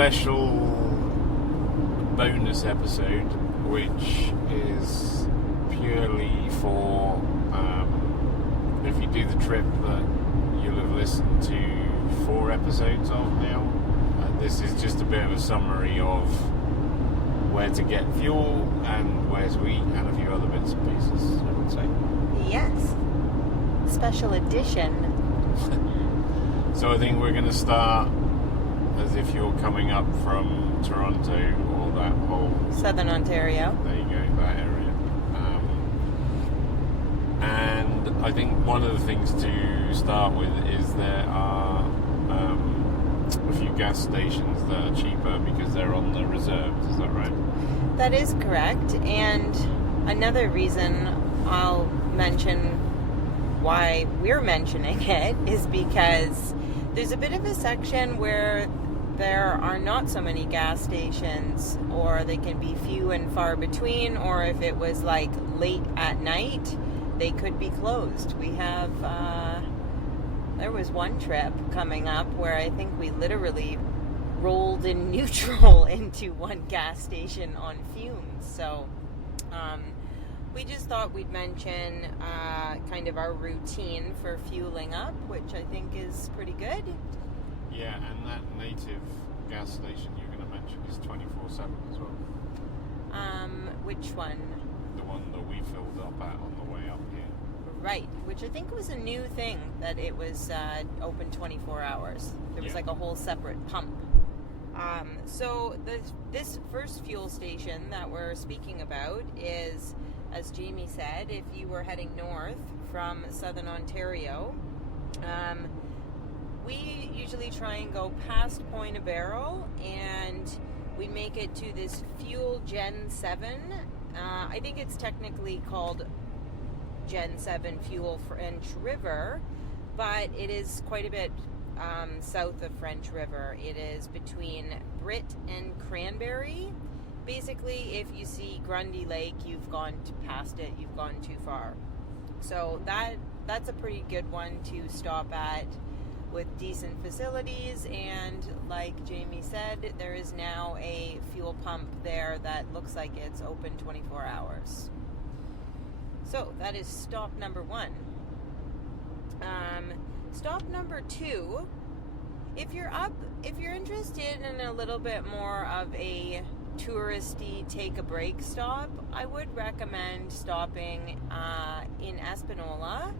special bonus episode, which is purely for if you do the trip that you'll have listened to 4 episodes of now. This is just a bit of a summary of where to get fuel and where to eat and a few other bits and pieces, I would say. Yes. Special edition. So I think we're going to start as if you're coming up from Toronto or that whole... Southern Ontario. There you go, that area. And I think one of the things to start with is there are a few gas stations that are cheaper because they're on the reserves, is that right? That is correct. And another reason I'll mention why we're mentioning it is because there's a bit of a section where there are not so many gas stations, or they can be few and far between, or if it was like late at night, they could be closed. We have, there was one trip coming up where I think we literally rolled in neutral into one gas station on fumes. So, we just thought we'd mention kind of our routine for fueling up, which I think is pretty good. Yeah, and that native gas station you're going to mention is 24/7 as well. Which one? The one that we filled up at on the way up here. Right, which I think was a new thing, that it was open 24 hours. There was like a whole separate pump. So this first fuel station that we're speaking about is, as Jamie said, if you were heading north from Southern Ontario, we usually try and go past Point of Barrel, and we make it to this Fuel Gen 7. I think it's technically called Gen 7 Fuel French River, but it is quite a bit south of French River. It is between Britt and Cranberry. Basically, if you see Grundy Lake, you've gone past it, you've gone too far. So that's a pretty good one to stop at, with decent facilities, and like Jamie said, there is now a fuel pump there that looks like it's open 24 hours. So that is stop number 1. Stop number 2, if you're interested in a little bit more of a touristy take a break stop, I would recommend stopping in Espanola.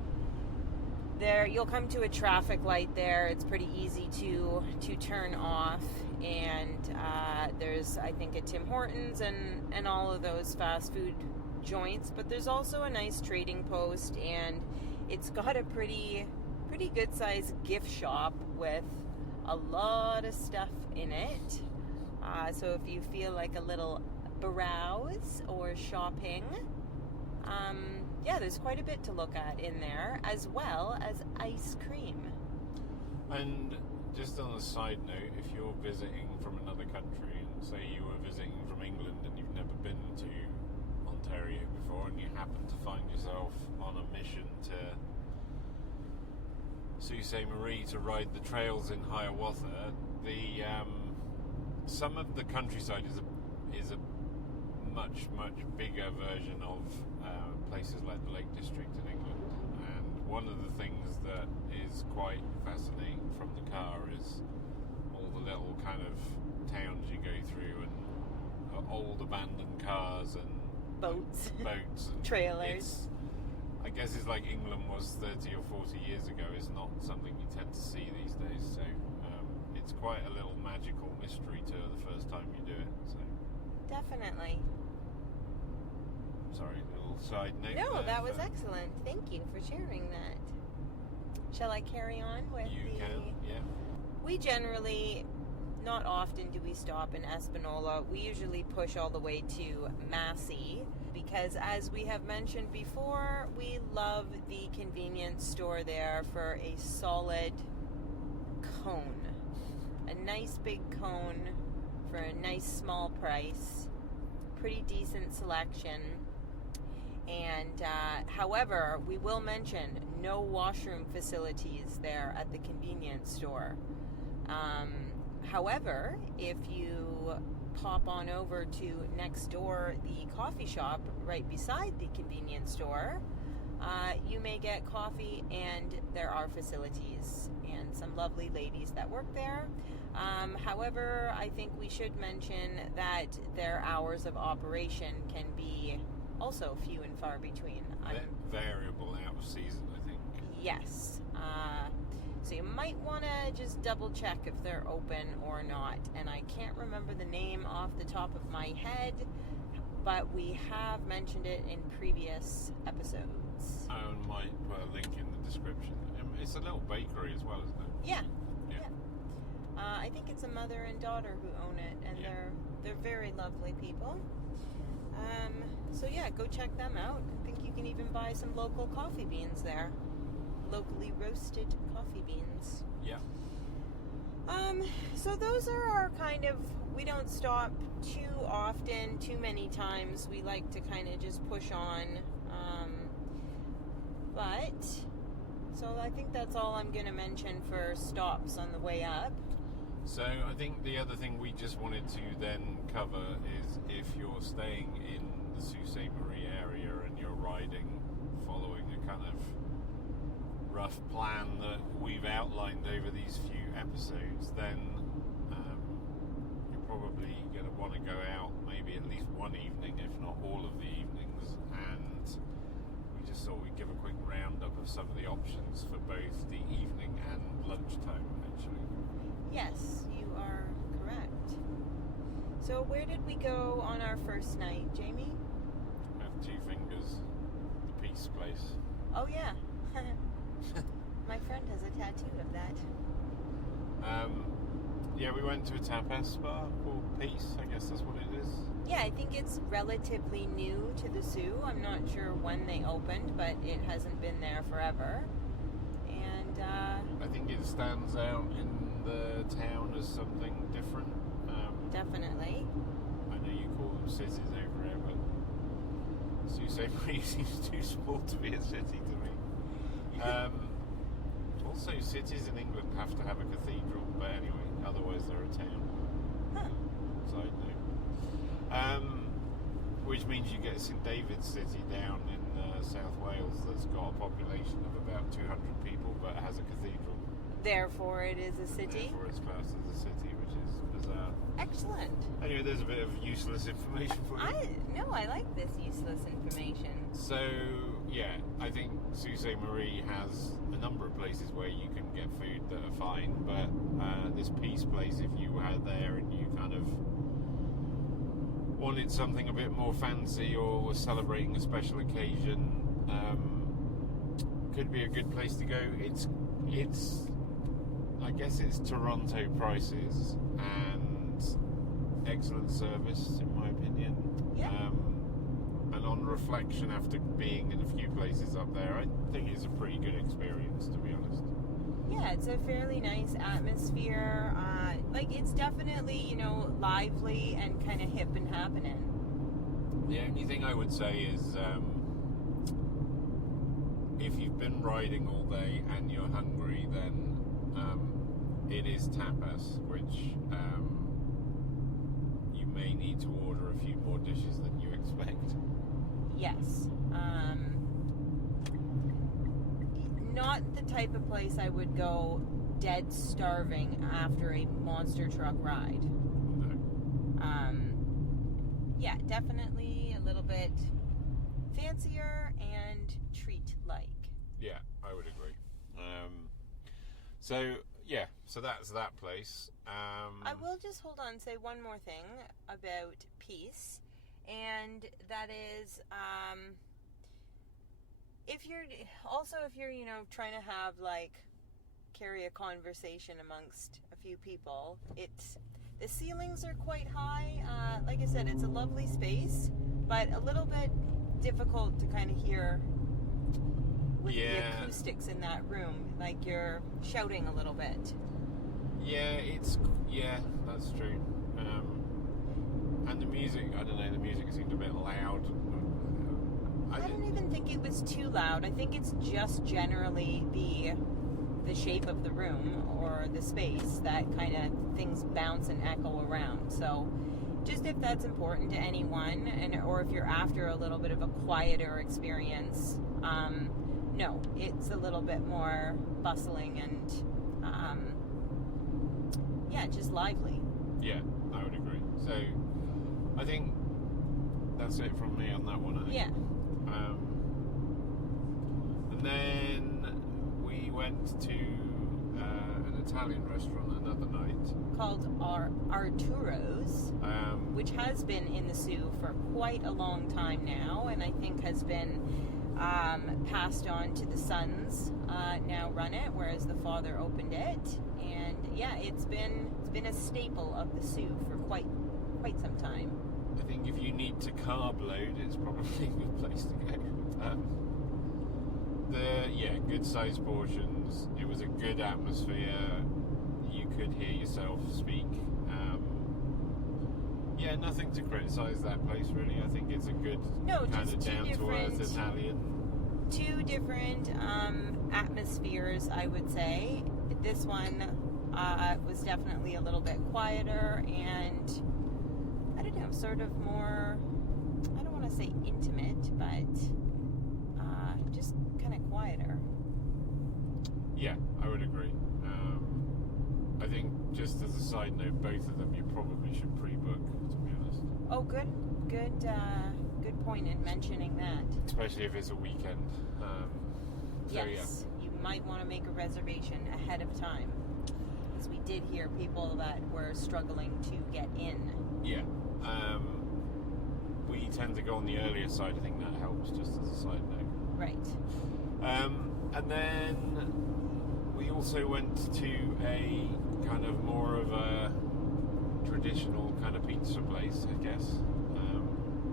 There, you'll come to a traffic light there. It's pretty easy to turn off, and there's, I think, a Tim Hortons and all of those fast food joints. But there's also a nice trading post, and it's got a pretty good sized gift shop with a lot of stuff in it. So if you feel like a little browse or shopping, there's quite a bit to look at in there, as well as ice cream. And just on a side note, if you're visiting from another country, and say you were visiting from England and you've never been to Ontario before, and you happen to find yourself on a mission to Sault St Marie to ride the trails in Hiawatha, some of the countryside is a much bigger version of places like the Lake District in England. And one of the things that is quite fascinating from the car is all the little kind of towns you go through, and old abandoned cars and boats and trailers. I guess it's like England was 30 or 40 years ago. It's not something you tend to see these days, so it's quite a little magical mystery tour the first time you do it. So definitely. Sorry, a little side note. No, that was excellent. Thank you for sharing that. Shall I carry on with You can, yeah. We generally, not often do we stop in Espanola. We usually push all the way to Massey, because as we have mentioned before, we love the convenience store there for a solid cone. A nice big cone for a nice small price. Pretty decent selection. And however, we will mention no washroom facilities there at the convenience store. However, if you pop on over to next door, the coffee shop right beside the convenience store, you may get coffee, and there are facilities and some lovely ladies that work there. However, I think we should mention that their hours of operation can be also few and far between. Variable out of season, I think. Yes. So you might want to just double check if they're open or not. And I can't remember the name off the top of my head, but we have mentioned it in previous episodes. I might put a link in the description. It's a little bakery as well, isn't it? Yeah. I think it's a mother and daughter who own it, and they're very lovely people. So yeah, go check them out. I think you can even buy some local coffee beans there. Locally roasted coffee beans. Yeah. So those are our kind of, we don't stop too often, too many times. We like to kind of just push on. So I think that's all I'm going to mention for stops on the way up. So I think the other thing we just wanted to then cover is if you're staying in the Sault St Marie area and you're riding following a kind of rough plan that we've outlined over these few episodes, then you're probably going to want to go out maybe at least one evening, if not all of the evenings, and we just thought we'd give a quick roundup of some of the options for both the evening and lunchtime, actually. Yes, you are correct. So where did we go on our first night, Jamie? Have two fingers, the Peace place. Oh yeah. My friend has a tattoo of that. Yeah, we went to a tapas bar called Peace, I guess that's what it is. Yeah, I think it's relatively new to the Sioux. I'm not sure when they opened, but it hasn't been there forever. And I think it stands out in the town as something different. Definitely. I know you call them cities over here, but Sault Ste Marie seems too small to be a city to me. Also, cities in England have to have a cathedral, but anyway, otherwise they're a town. Huh. Side note. Which means you get St David's City down in South Wales that's got a population of about 200 people, but has a cathedral. Therefore, it is a city. Therefore, it's classed as a city, which is bizarre. Excellent. Anyway, there's a bit of useless information for you. I like this useless information. So, yeah, I think Sault Ste Marie has a number of places where you can get food that are fine, but this Peace place, if you were there and you kind of wanted something a bit more fancy or was celebrating a special occasion, could be a good place to go. It's I guess it's Toronto prices and excellent service, in my opinion. Yeah. And on reflection, after being in a few places up there, I think it's a pretty good experience, to be honest. Yeah, it's a fairly nice atmosphere. It's definitely, lively and kind of hip and happening. The only thing I would say is if you've been riding all day and you're hungry, then it is tapas, which you may need to order a few more dishes than you expect. Yes. Not the type of place I would go dead starving after a monster truck ride. No. Yeah, definitely a little bit fancier and treat-like. Yeah, I would agree. So that's that place. I will just hold on and say one more thing about Peace, and that is if you're trying to have carry a conversation amongst a few people, the ceilings are quite high. Like I said, it's a lovely space, but a little bit difficult to kind of hear with the acoustics in that room. Like you're shouting a little bit. Yeah, that's true. And the music, I don't know, the music seemed a bit loud. I don't even think it was too loud. I think it's just generally the the shape of the room or the space, that kind of things bounce and echo around. So just if that's important to anyone, or if you're after a little bit of a quieter experience, no, it's a little bit more bustling and just lively. Yeah, I would agree. So I think that's it from me on that one, I think. Yeah. And then we went to an Italian restaurant another night Called Arturo's, which has been in the Sioux for quite a long time now, and I think has been passed on to the sons now run it, whereas the father opened it. And yeah, it's been a staple of the Sioux for quite some time. I think if you need to carb load, it's probably a good place to go. Good sized portions. It was a good atmosphere. You could hear yourself speak. Nothing to criticise that place really. I think it's a good kind of down to earth Italian. Two different atmospheres, I would say. This one was definitely a little bit quieter and, I don't know, sort of more, I don't want to say intimate, but just kind of quieter. Yeah, I would agree. I think, just as a side note, both of them you probably should pre-book, to be honest. Oh, good point in mentioning that. Especially if it's a weekend. Yes, you might want to make a reservation ahead of time, because we did hear people that were struggling to get in. Yeah. We tend to go on the earlier side. I think that helps, just as a side note. Right. And then we also went to a kind of more of a traditional kind of pizza place, I guess.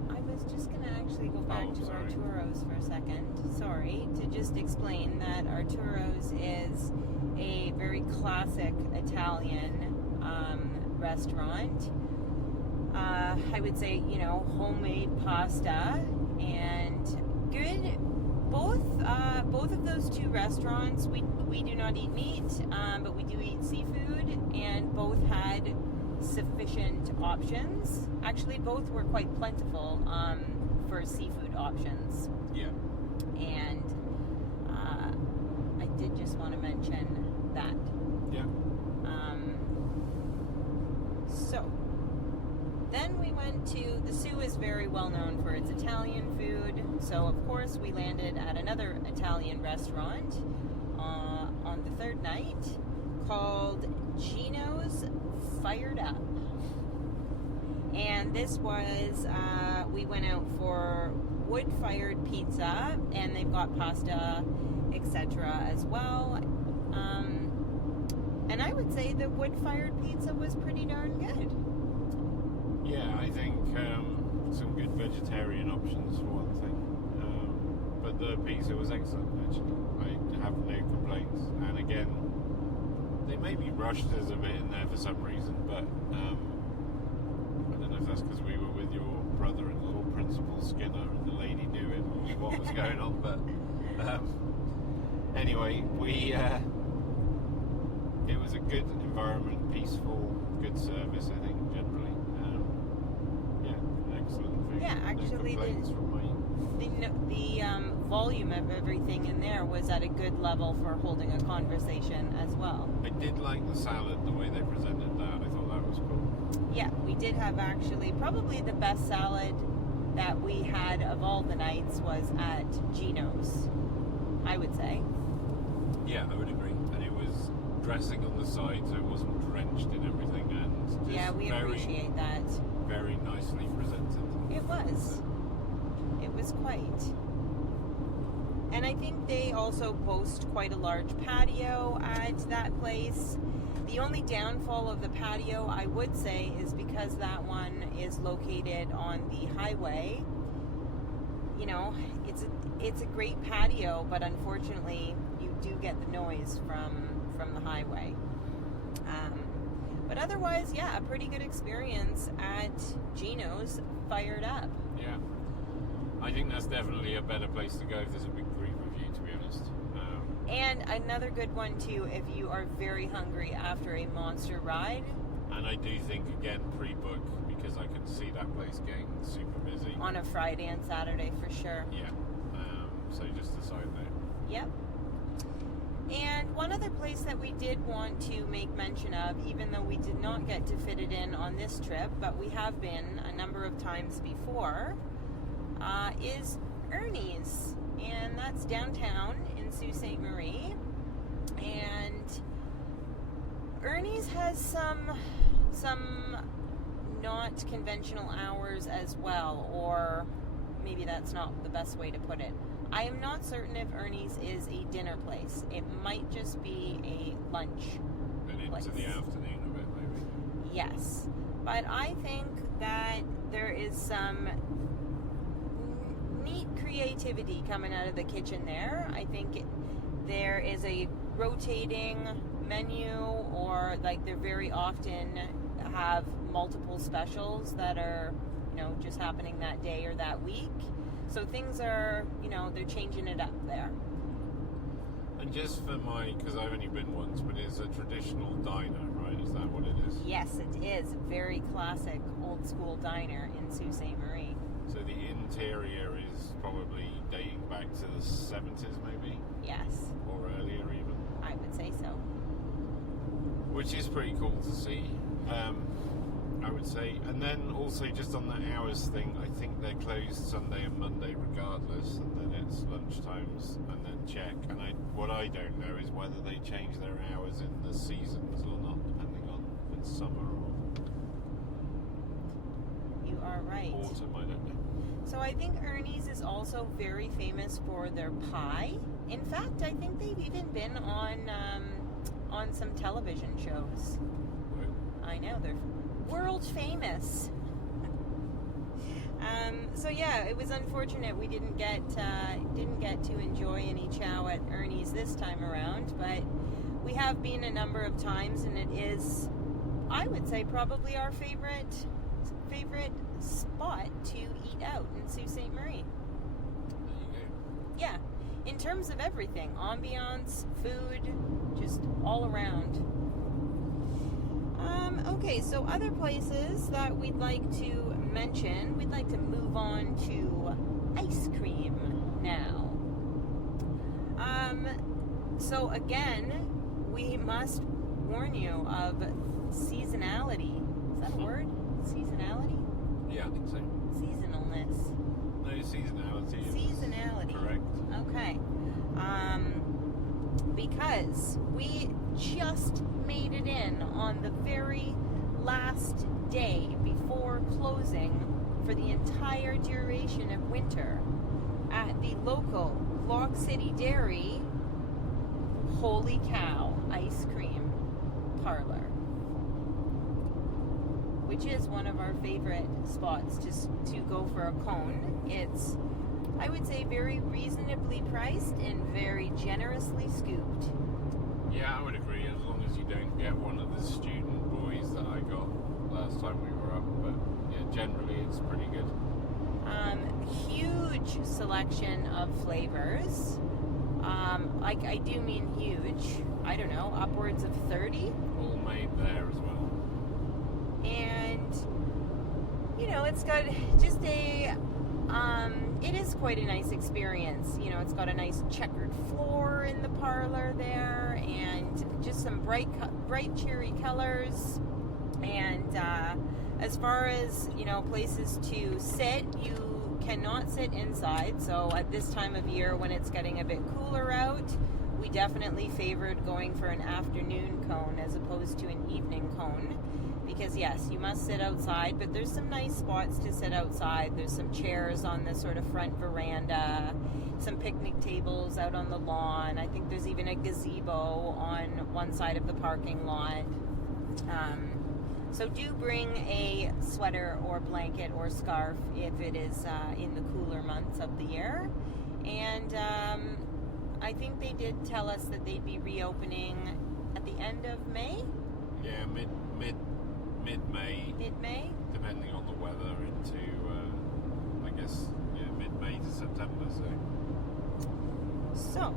I was just going to actually go back to sorry. Arturo's for a second. Sorry. To just explain that Arturo's is a very classic Italian restaurant. I would say, homemade pasta and good. Both of those two restaurants, we do not eat meat, but we do eat seafood, and both had sufficient options. Actually, both were quite plentiful for seafood options. Yeah. And I did just want to mention that. Yeah. So then we went to, the Sioux is very well known for its Italian food, so of course we landed at another Italian restaurant on the third night called Gino's Fired Up. And this was, we went out for wood-fired pizza, and they've got pasta, etc. as well. And I would say the wood-fired pizza was pretty darn good. Yeah, I think some good vegetarian options for one thing. But the pizza was excellent, actually. I have no complaints. And again, they maybe rushed us a bit in there for some reason, but I don't know if that's because we were with your brother-in-law, Principal Skinner, and the lady knew what was going on. But anyway, it was a good environment, peaceful, good service, I think, generally. Excellent food. Yeah, actually, no complaints from me. The volume of everything in there was at a good level for holding a conversation as well. I did like the salad, the way they presented that. I thought that was cool. Yeah, we did have actually probably the best salad that we had of all the nights was at Gino's, I would say. Yeah, I would agree. And it was dressing on the side, so it wasn't drenched in everything. And just Yeah, we appreciate that. Very nicely presented. It was. It was quite. And I think they also boast quite a large patio at that place. The only downfall of the patio, I would say, is because that one is located on the highway. It's a great patio, but unfortunately, you do get the noise from the highway. But otherwise, yeah, a pretty good experience at Gino's Fired Up. Yeah. I think that's definitely a better place to go if there's a big group of you, to be honest. And another good one too, if you are very hungry after a monster ride. And I do think, again, pre-book, because I can see that place getting super busy. On a Friday and Saturday for sure. Yeah. So just a side note. Yep. And one other place that we did want to make mention of, even though we did not get to fit it in on this trip, but we have been a number of times before, is Ernie's. And that's downtown in Sault Ste Marie. And Ernie's has some not conventional hours as well, or maybe that's not the best way to put it. I am not certain if Ernie's is a dinner place. It might just be a lunch And place. into the afternoon of it, maybe. Yes. But I think that there is some neat creativity coming out of the kitchen there. I think there is a rotating menu, or like they're very often have multiple specials that are, just happening that day or that week. So things are, they're changing it up there. And just for because I've only been once, but it's a traditional diner, right? Is that what it is? Yes, it is. A very classic old school diner in Sault Ste Marie. So the interior is probably dating back to the 70s, maybe? Yes, Or earlier, even. I would say so. Which is pretty cool to see, I would say. And then also just on the hours thing, I think they're closed Sunday and Monday regardless, and then it's lunchtimes, and then check. And what I don't know is whether they change their hours in the seasons or not, depending on if it's summer or You are right. autumn, I don't know. So I think Ernie's is also very famous for their pie. In fact, I think they've even been on some television shows. Right. I know, they're world famous. So yeah, it was unfortunate we didn't get to enjoy any chow at Ernie's this time around, but we have been a number of times, and it is, I would say, probably our favorite spot to eat out in Sault Ste Marie. There you go. Yeah, in terms of everything, ambiance, food, just all around. Okay, so other places that we'd like to mention, we'd like to move on to ice cream now. So again, we must warn you of seasonality. Is that a word? Seasonality? Yeah, I think so. Seasonalness. No, seasonality is Seasonality. correct. Okay. Because we just made it in on the very last day before closing for the entire duration of winter at the local Lock City Dairy Holy Cow Ice Cream Parlor, which is one of our favorite spots to go for a cone. It's, I would say, very reasonably priced and very generously scooped. Yeah, I would agree, as long as you don't get one of the student boys that I got last time we were up. But yeah, generally it's pretty good. Huge selection of flavors. I do mean huge. I don't know, upwards of 30. All made there as well. And, it's got just it is quite a nice experience. It's got a nice checkered floor in the parlor there, and just some bright, cheery colors. And as far as, places to sit, you cannot sit inside. So at this time of year, when it's getting a bit cooler out, we definitely favored going for an afternoon cone as opposed to an evening cone. Because yes, you must sit outside, but there's some nice spots to sit outside. There's some chairs on the sort of front veranda, some picnic tables out on the lawn. I think there's even a gazebo on one side of the parking lot. So do bring a sweater or blanket or scarf if it is in the cooler months of the year. And I think they did tell us that they'd be reopening at the end of May? Yeah, mid-May. Mid-May? Depending on the weather, into, mid-May to September, So,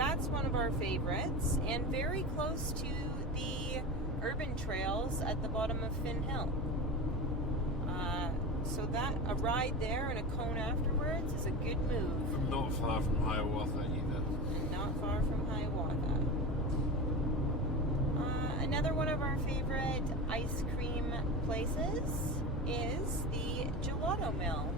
that's one of our favorites, and very close to the urban trails at the bottom of Finn Hill. So that a ride there and a cone afterwards is a good move. Not far from Hiawatha either. And not far from Hiawatha. Another one of our favorite ice cream places is the Gelato Mill.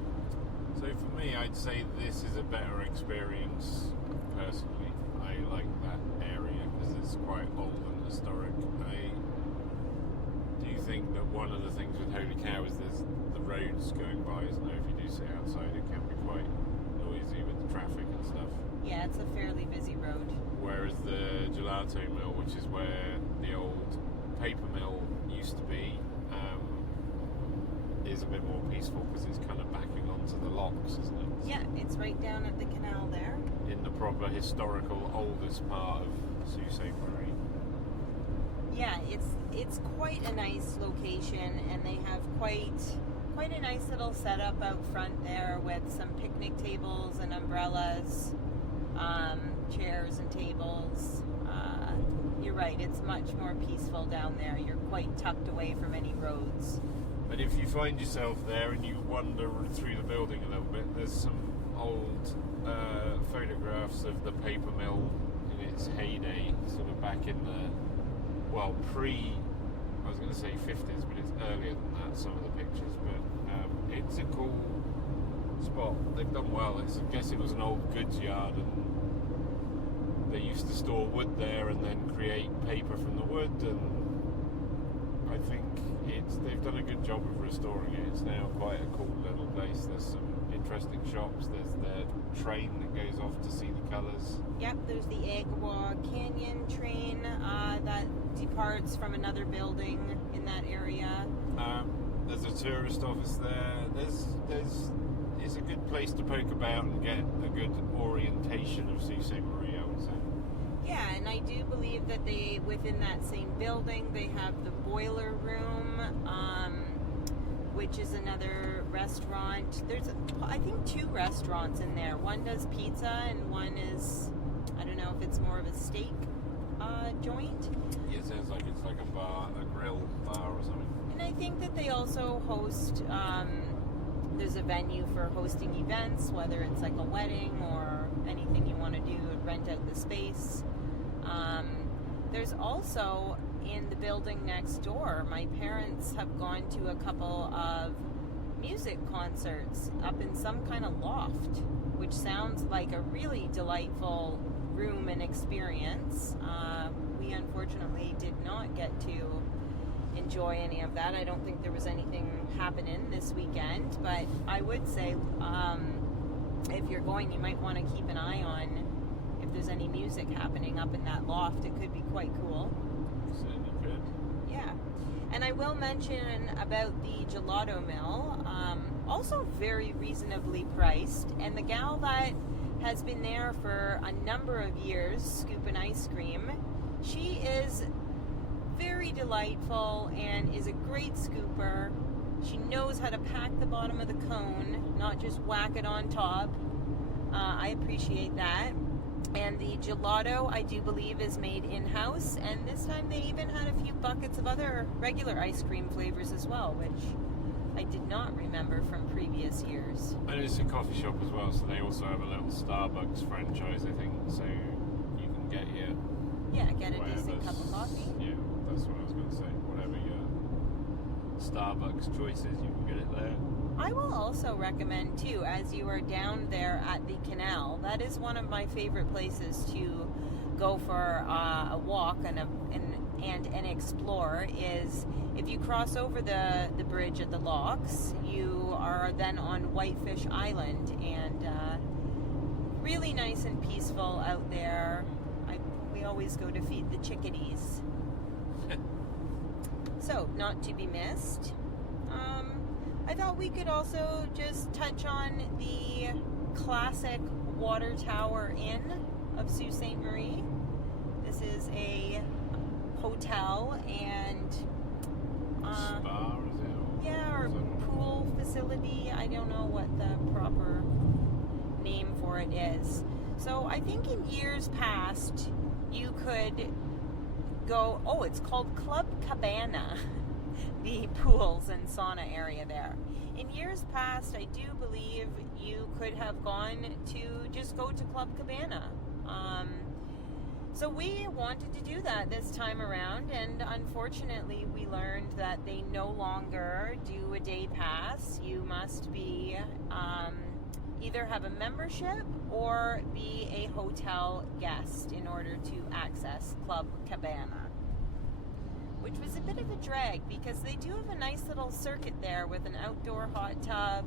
So for me, I'd say this is a better experience, personally. I like that area because it's quite old and historic. I do think that one of the things with Holy Cow is there's the roads going by, isn't there? If you do sit outside, it can be quite noisy with the traffic and stuff. Yeah, it's a fairly busy road. Whereas the Gelato Mill, which is where the old paper mill used to be, is a bit more peaceful because it's kind of backing onto the locks, isn't it? Yeah, it's right down at the canal there. In the proper historical oldest part of Sault St Marie. Yeah, it's quite a nice location, and they have quite a nice little setup out front there with some picnic tables and umbrellas, chairs and tables. You're right, it's much more peaceful down there. You're quite tucked away from any roads. But if you find yourself there and you wander through the building a little bit, there's some old photographs of the paper mill in its heyday, sort of back in the, well, I was going to say 50s, but it's earlier than that, some of the pictures. But it's a cool spot. They've done well. I guess it was an old goods yard, and they used to store wood there and then create paper from the wood, and I think they've done a good job of restoring it. It's now quite a cool little place. There's some interesting shops. There's the train that goes off to see the colours. Yep, there's the Agua Canyon train that departs from another building in that area. There's a tourist office there. It's a good place to poke about and get a good orientation of Sault Ste Marie, I would say. Yeah, and I do believe that within that same building, they have the Boiler Room, which is another restaurant. There's, I think, 2 restaurants in there. One does pizza, and one is, I don't know if it's more of a steak joint. Yeah, it sounds like it's like a bar, a grill bar or something. And I think that they also host, there's a venue for hosting events, whether it's like a wedding or anything you want to do, rent out the space. There's also, in the building next door, my parents have gone to a couple of music concerts up in some kind of loft, which sounds like a really delightful room and experience. We unfortunately did not get to enjoy any of that. I don't think there was anything happening this weekend, but I would say if you're going, you might want to keep an eye on if there's any music happening up in that loft. It could be quite cool. Certainly could. Yeah. And I will mention about the Gelato Mill, also very reasonably priced, and the gal that has been there for a number of years scooping ice cream, she is very delightful and is a great scooper. She knows how to pack the bottom of the cone, not just whack it on top. I appreciate that. And the gelato, I do believe, is made in-house, and this time they even had a few buckets of other regular ice cream flavors as well, which I did not remember from previous years. And it's a coffee shop as well, so they also have a little Starbucks franchise, I think, so you can get your... Yeah, get a decent cup of coffee. Yeah, that's what I was going to say. Whatever your Starbucks choice is, you can get it there. I will also recommend, too, as you are down there at the canal, that is one of my favorite places to go for a walk and explore, is if you cross over the bridge at the locks, you are then on Whitefish Island, and really nice and peaceful out there. We always go to feed the chickadees. So, not to be missed. I thought we could also just touch on the classic Water Tower Inn of Sault Ste Marie. This is a hotel and spa, is it? Yeah, or pool facility. I don't know what the proper name for it is. So I think in years past, you could go, it's called Club Cabana, the pools and sauna area there. In years past, I do believe you could have gone to just go to Club Cabana. So we wanted to do that this time around, and unfortunately we learned that they no longer do a day pass. You must be either have a membership or be a hotel guest in order to access Club Cabana, which was a bit of a drag because they do have a nice little circuit there with an outdoor hot tub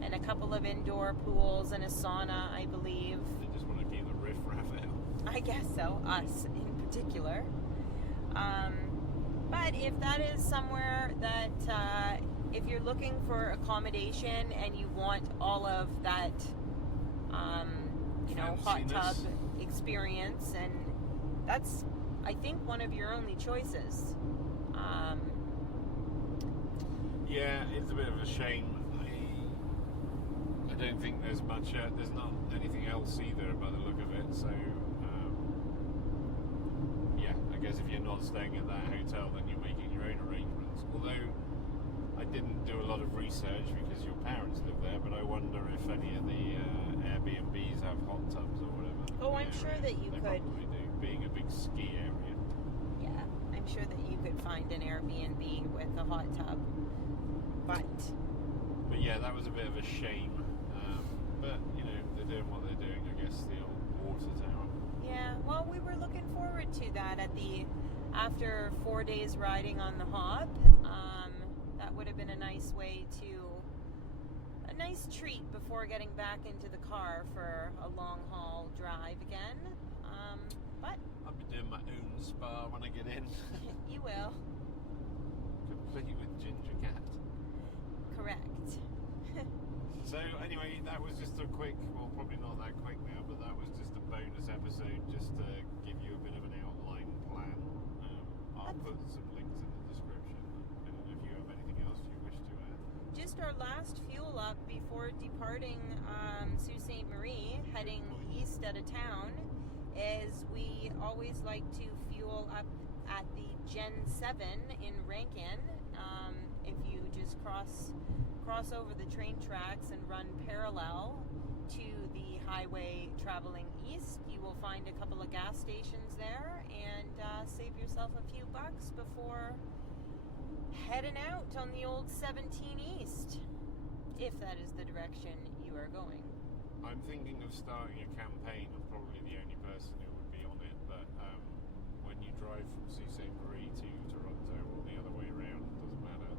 and a couple of indoor pools and a sauna, I believe. They just want to keep the riff-raff out. I guess so, us in particular. But if that is somewhere that, if you're looking for accommodation and you want all of that, hot tub experience, and that's, I think, one of your only choices. Yeah, it's a bit of a shame. I don't think there's much. There's not anything else either by the look of it. So, yeah, I guess if you're not staying at that hotel, then you're making your own arrangements. Although I didn't do a lot of research because your parents live there, but I wonder if any of the Airbnbs have hot tubs or whatever. Oh, I'm sure that you they could. Probably do, being a big ski area. Yeah, I'm sure that you could find an Airbnb with a hot tub. But yeah, that was a bit of a shame. But, they're doing what they're doing, I guess, the old water tower. yeah, well, we were looking forward to that after 4 days riding on the Hop. That would have been a nice treat before getting back into the car for a long haul drive again. But I'll be doing my own spa when I get in. You will. Complete with ginger cat. Correct. So anyway, that was just a quick, well, probably not that quick now, but that was just a bonus episode just to give you a bit of an outline plan. I'll put some links in the description. I don't know if you have anything else you wish to add. Just our last fuel up before departing Sault Ste Marie, heading east out of town, is we always like to fuel up at the Gen 7 in Rankin. If you just cross over the train tracks and run parallel to the highway traveling east, you will find a couple of gas stations there and save yourself a few bucks before heading out on the old 17 East, if that is the direction you are going. I'm thinking of starting a campaign. I'm probably the only person who would be on it, but when you drive from Sault Ste Marie to Toronto or the other way around, it doesn't matter,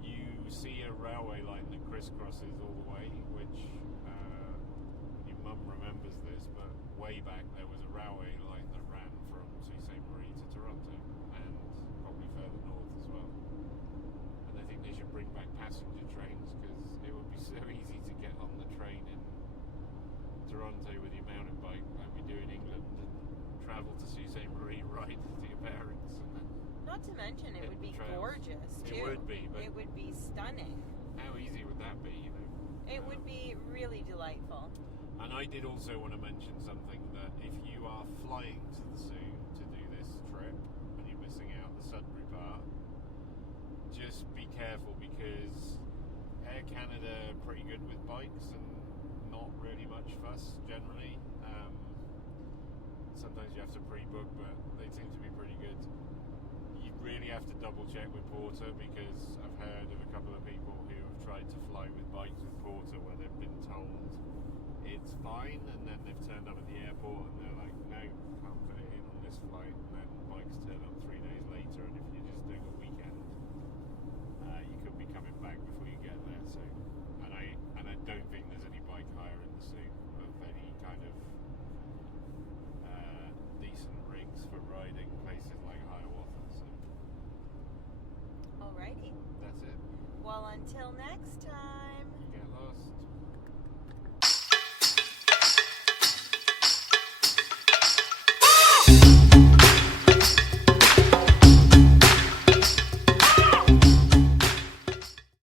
you see a railway line that crisscrosses all the way, which your mum remembers this, but way back there was a railway line that ran from Sault Ste Marie to Toronto, and probably further north as well. And I think they should bring back passenger trains, because it would be so easy to get on the train in Toronto with your mountain bike like we do in England, and travel to Sault Ste Marie, ride to your parents, and then Not to mention it would be gorgeous too. It would be, but it would be stunning. How easy would that be, It would be really delightful. And I did also want to mention something, that if you are flying to the Sault to do this trip and you're missing out the Sudbury part, just be careful, because Air Canada are pretty good with bikes and not really much fuss generally. Sometimes you have to pre-book, but they seem to be pretty good. You really have to double check with Porter, because I've heard of a couple of people who have tried to fly with bikes with Porter where they've been told it's fine, and then they've turned up at the airport and they're like, no, can't fit it in on this flight, and then bikes turn up 3 days later, and if you're just doing a weekend, you could be coming back before you get there. So, and I don't think there's any bike hire in the Sault of any kind of decent rigs for riding places like Hiawatha. So Alrighty. that's it. Well, until next time. Get lost.